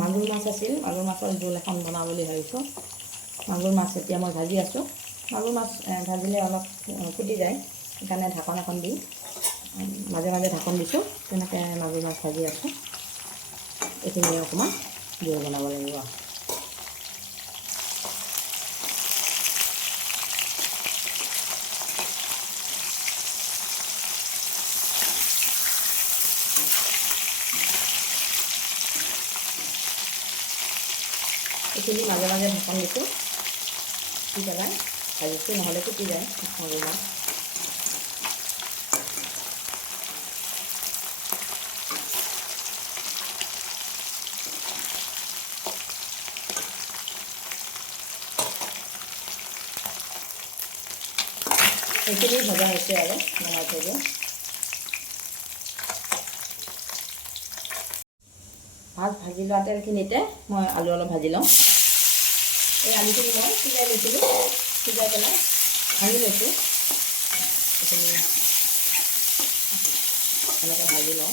মাগুৰ মাছ আছিল, মাগুৰ মাছৰ জোল এখন বনাওঁ বুলি ভাবিছোঁ। মাগুৰ মাছ এতিয়া মই ভাজি আছোঁ। মাগুৰ মাছ ভাজিলে অলপ ফুটি যায়, সেইকাৰণে ঢাকন এখন দি মাজে মাজে ঢাকন দিছোঁ। তেনেকৈ মাগুৰ মাছ ভাজি আছোঁ। এইখিনি অকণমান জোল বনাব লাগিব। এইখিনি মাজে মাজে ঢাকন দিছোঁ, দি পেলাই ভাজিছোঁ, নহ'লে ফুটি যায় মাগুৰ মাছ। এইখিনি ভজা হৈছে আৰু নমাই থৈ দিওঁ। মাছ ভাজি লোৱা তেলখিনিতে মই আলু অলপ ভাজি লওঁ। এই আলুখিনি মই সিজাই লৈছিলোঁ, সিজাই পেলাই ভাঙি লৈছোঁ। এইখিনি এনেকৈ ভাজি লওঁ।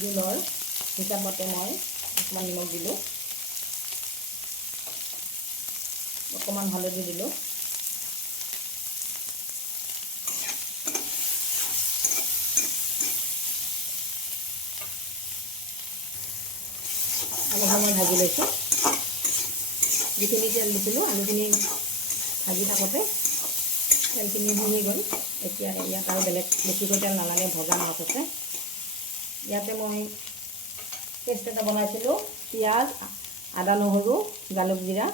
জোলৰ হিচাপতে মই অকণমান নিমখ দিলোঁ, অকণমান হালধি দিলোঁ, অলপ সময় ভাজি লৈছোঁ। যিখিনি তেল দিছিলোঁ আলুখিনি ভাজি থাকোঁতে তেলখিনি শুহি গ'ল। এতিয়া ইয়াত আৰু বেলেগ বেছিকৈ তেল নালাগে, ভজা মাছ আছে। ইয়াতে মই পেষ্ট এটা বনাইছিলোঁ, পিঁয়াজ, আদা, নহৰু, জালুক, জিৰা,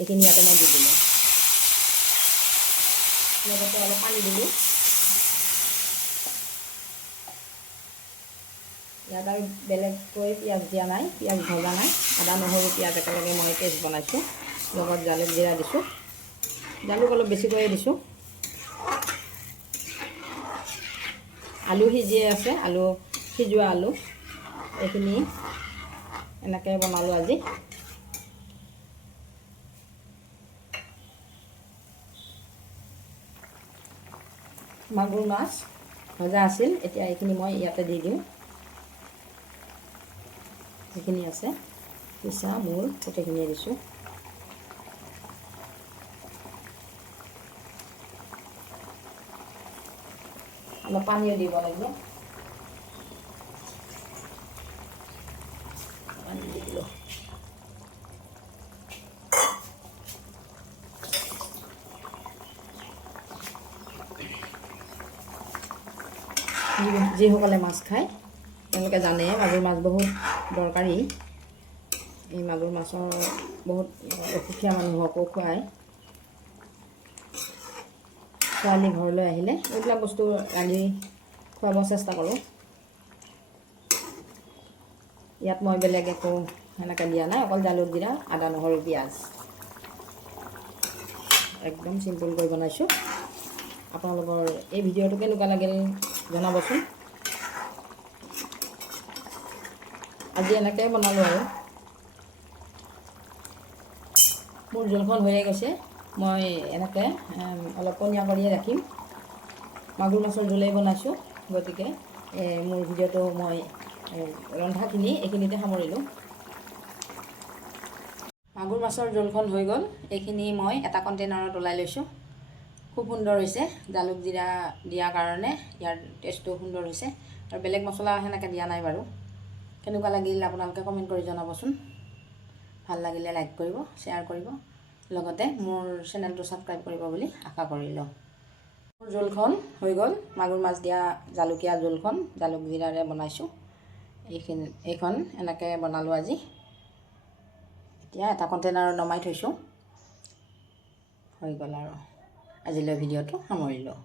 এইখিনি ইয়াতে মই দি দিলোঁ। লগতে অলপ পানী দিলোঁ। ইয়াত আৰু বেলেগকৈ পিঁয়াজ দিয়া নাই, পিঁয়াজ ভজা নাই। আদা, নহৰু, পিঁয়াজ একেলগে মই পেষ্ট বনাইছোঁ। লগত জালুক, জিৰা দিছোঁ। জালুক অলপ বেছিকৈয়ে দিছোঁ। আলু সিজিয়ে আছে, আলু সিজোৱা আলু। এইখিনি এনেকৈ বনালোঁ আজি। মাগুৰ মাছ ভজা আছিল, এতিয়া এইখিনি মই ইয়াতে দি দিওঁ। যিখিনি আছে পিছা মূৰ গোটেইখিনিয়ে দিছোঁ। অলপ পানীও দিব লাগিব। পানী দি দিলোঁ। যিসকলে মাছ খায় তেওঁলোকে জানে মাগুৰ মাছ বহুত দৰকাৰী। এই মাগুৰ মাছৰ বহুত অসুখীয়া মানুহকো খুৱায়। ছোৱালী ঘৰলৈ আহিলে এইবিলাক বস্তু ৰান্ধি খুৱাব চেষ্টা কৰোঁ। ইয়াত মই বেলেগ একো সেনেকৈ দিয়া নাই, অকল জালুক, জিৰা, আদা, নহৰু, পিঁয়াজ। একদম চিম্পুলকৈ বনাইছোঁ। আপোনালোকৰ এই ভিডিঅ'টো কেনেকুৱা লাগিল জনাবচোন। আজি এনেকৈ বনালোঁ আৰু। মোৰ জোলখন হৈয়ে গৈছে। মই এনেকৈ অলপ পনীয়া কৰিয়ে ৰাখিম। মাগুৰ মাছৰ জোলেই বনাইছোঁ, গতিকে মোৰ ভিডিঅ'টো মই ৰন্ধাখিনি এইখিনিতে সামৰিলোঁ। মাগুৰ মাছৰ জোলখন হৈ গ'ল। এইখিনি মই এটা কণ্টেইনাৰত ওলাই লৈছোঁ। খুব সুন্দৰ হৈছে, জালুক, জিৰা দিয়াৰ কাৰণে ইয়াৰ টেষ্টটো সুন্দৰ হৈছে। আৰু বেলেগ মছলা সেনেকৈ দিয়া নাই বাৰু। কেনেকুৱা লাগিল আপোনালোকে কমেণ্ট কৰি জনাবচোন। ভাল লাগিলে লাইক কৰিব, শ্বেয়াৰ কৰিব, লগতে মোৰ চেনেলটো ছাবস্ক্ৰাইব কৰিব বুলি আশা কৰিলোঁ। মোৰ জোলখন হৈ গ'ল, মাগুৰ মাছ দিয়া জালুকীয়া জোলখন জালুক জিৰাৰে বনাইছোঁ। এইখন এনেকৈ বনালোঁ আজি। এতিয়া এটা কণ্টেইনাৰত নমাই থৈছোঁ। হৈ গ'ল আৰু আজিলৈ ভিডিঅ'টো সামৰিলোঁ।